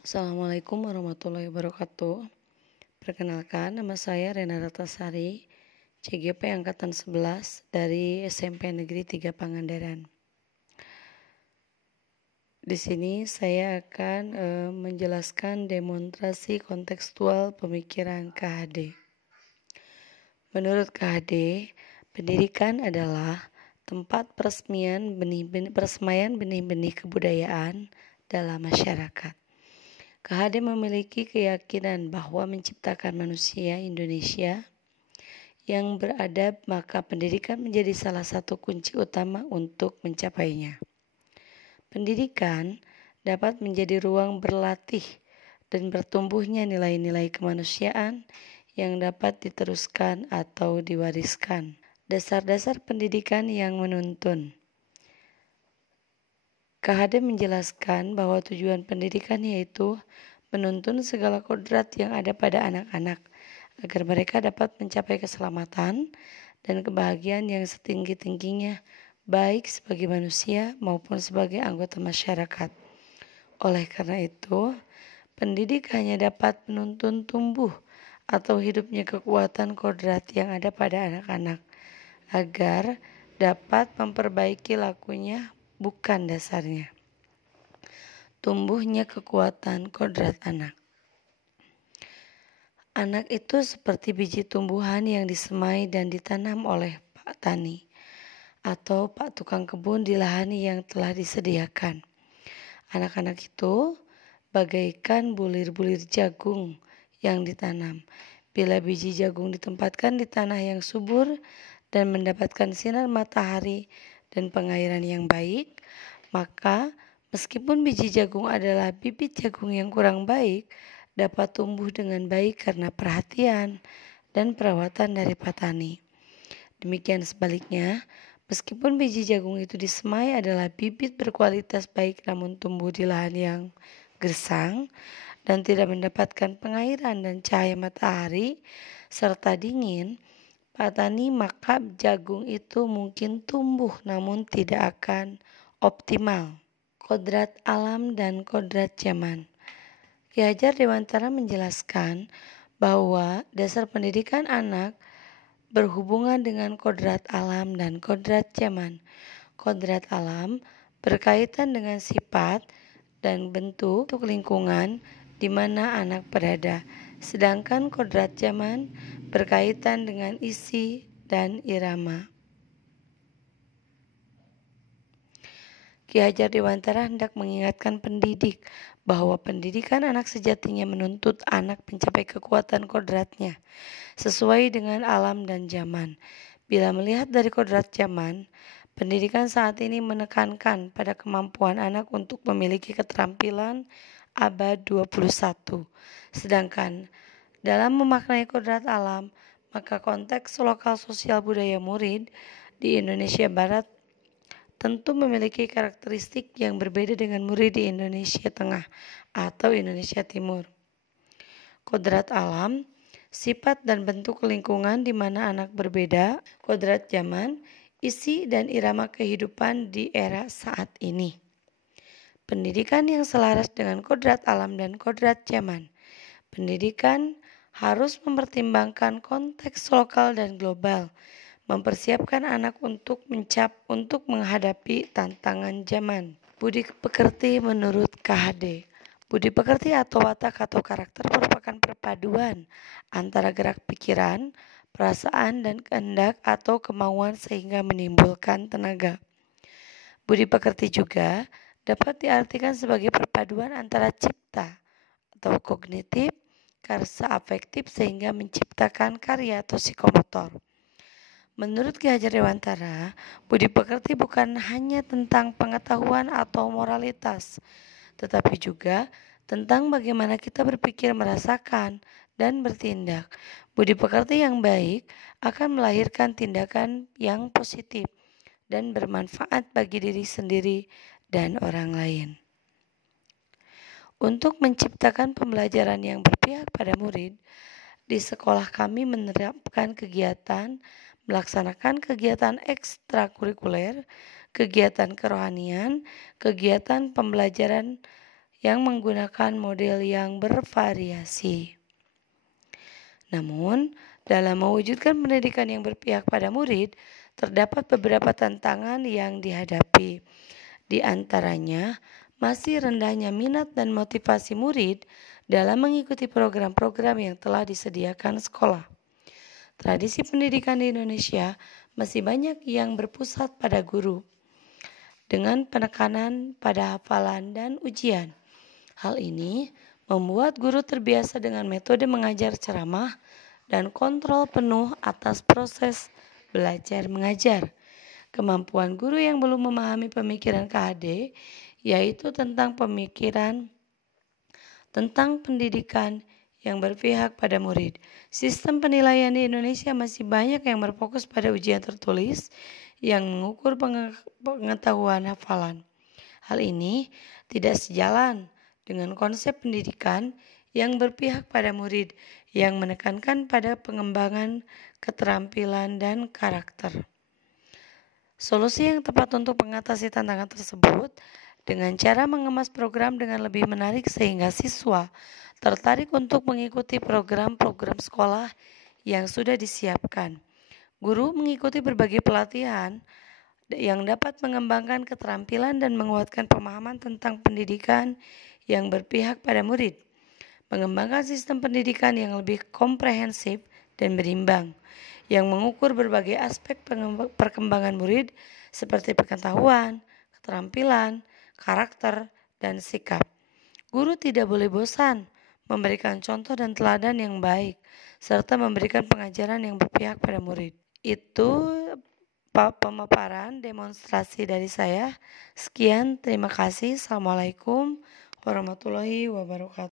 Assalamualaikum warahmatullahi wabarakatuh. Perkenalkan, nama saya Rena Ratasari, CGP Angkatan 11 dari SMP Negeri 3 Pangandaran. Di sini saya akan menjelaskan demonstrasi kontekstual pemikiran KHD. Menurut KHD, pendidikan adalah tempat persemaian benih-benih kebudayaan dalam masyarakat. KHD memiliki keyakinan bahwa menciptakan manusia Indonesia yang beradab, maka pendidikan menjadi salah satu kunci utama untuk mencapainya. Pendidikan dapat menjadi ruang berlatih dan bertumbuhnya nilai-nilai kemanusiaan yang dapat diteruskan atau diwariskan. Dasar-dasar pendidikan yang menuntun. KHD menjelaskan bahwa tujuan pendidikan yaitu menuntun segala kodrat yang ada pada anak-anak agar mereka dapat mencapai keselamatan dan kebahagiaan yang setinggi-tingginya baik sebagai manusia maupun sebagai anggota masyarakat. Oleh karena itu, pendidik hanya dapat menuntun tumbuh atau hidupnya kekuatan kodrat yang ada pada anak-anak agar dapat memperbaiki lakunya, bukan dasarnya. Tumbuhnya kekuatan kodrat anak. Anak itu seperti biji tumbuhan yang disemai dan ditanam oleh Pak Tani atau Pak Tukang Kebun di lahan yang telah disediakan. Anak-anak itu bagaikan bulir-bulir jagung yang ditanam. Bila biji jagung ditempatkan di tanah yang subur dan mendapatkan sinar matahari dan pengairan yang baik, maka meskipun biji jagung adalah bibit jagung yang kurang baik, dapat tumbuh dengan baik karena perhatian dan perawatan dari petani. Demikian sebaliknya, meskipun biji jagung itu disemai adalah bibit berkualitas baik namun tumbuh di lahan yang gersang dan tidak mendapatkan pengairan dan cahaya matahari serta dingin, petani maka jagung itu mungkin tumbuh namun tidak akan optimal. Kodrat alam dan kodrat zaman. Ki Hajar Dewantara menjelaskan bahwa dasar pendidikan anak berhubungan dengan kodrat alam dan kodrat zaman. Kodrat alam berkaitan dengan sifat dan bentuk lingkungan di mana anak berada, sedangkan kodrat zaman berkaitan dengan isi dan irama. Ki Hajar Dewantara hendak mengingatkan pendidik bahwa pendidikan anak sejatinya menuntut anak mencapai kekuatan kodratnya sesuai dengan alam dan zaman. Bila melihat dari kodrat zaman, pendidikan saat ini menekankan pada kemampuan anak untuk memiliki keterampilan abad 21. Sedangkan dalam memaknai kodrat alam, maka konteks lokal sosial budaya murid di Indonesia Barat tentu memiliki karakteristik yang berbeda dengan murid di Indonesia Tengah atau Indonesia Timur. Kodrat alam, sifat dan bentuk lingkungan di mana anak berbeda, kodrat zaman, isi dan irama kehidupan di era saat ini. Pendidikan yang selaras dengan kodrat alam dan kodrat zaman. Pendidikan harus mempertimbangkan konteks lokal dan global, mempersiapkan anak untuk menghadapi tantangan zaman. Budi pekerti menurut KHD. Budi pekerti atau watak atau karakter merupakan perpaduan antara gerak pikiran, perasaan dan kehendak atau kemauan sehingga menimbulkan tenaga. Budi pekerti juga dapat diartikan sebagai perpaduan antara cipta atau kognitif, karsa afektif sehingga menciptakan karya atau psikomotor. Menurut Ki Hajar Dewantara, budi pekerti bukan hanya tentang pengetahuan atau moralitas, tetapi juga tentang bagaimana kita berpikir, merasakan, dan bertindak. Budi pekerti yang baik akan melahirkan tindakan yang positif dan bermanfaat bagi diri sendiri dan orang lain. Untuk menciptakan pembelajaran yang berpihak pada murid, di sekolah kami menerapkan melaksanakan kegiatan ekstrakurikuler, kegiatan kerohanian, kegiatan pembelajaran yang menggunakan model yang bervariasi. Namun, dalam mewujudkan pendidikan yang berpihak pada murid, terdapat beberapa tantangan yang dihadapi. Di antaranya, masih rendahnya minat dan motivasi murid dalam mengikuti program-program yang telah disediakan sekolah. Tradisi pendidikan di Indonesia masih banyak yang berpusat pada guru, dengan penekanan pada hafalan dan ujian. Hal ini membuat guru terbiasa dengan metode mengajar ceramah dan kontrol penuh atas proses belajar mengajar. Kemampuan guru yang belum memahami pemikiran KHD, yaitu tentang pendidikan yang berpihak pada murid. Sistem penilaian di Indonesia masih banyak yang berfokus pada ujian tertulis yang mengukur pengetahuan hafalan. Hal ini tidak sejalan dengan konsep pendidikan yang berpihak pada murid yang menekankan pada pengembangan keterampilan dan karakter. Solusi yang tepat untuk mengatasi tantangan tersebut dengan cara mengemas program dengan lebih menarik sehingga siswa tertarik untuk mengikuti program-program sekolah yang sudah disiapkan. Guru mengikuti berbagai pelatihan yang dapat mengembangkan keterampilan dan menguatkan pemahaman tentang pendidikan yang berpihak pada murid. Mengembangkan sistem pendidikan yang lebih komprehensif dan berimbang, yang mengukur berbagai aspek perkembangan murid seperti pengetahuan, keterampilan, karakter, dan sikap. Guru tidak boleh bosan memberikan contoh dan teladan yang baik, serta memberikan pengajaran yang berpihak pada murid. Itu pemaparan demonstrasi dari saya. Sekian, terima kasih. Assalamualaikum warahmatullahi wabarakatuh.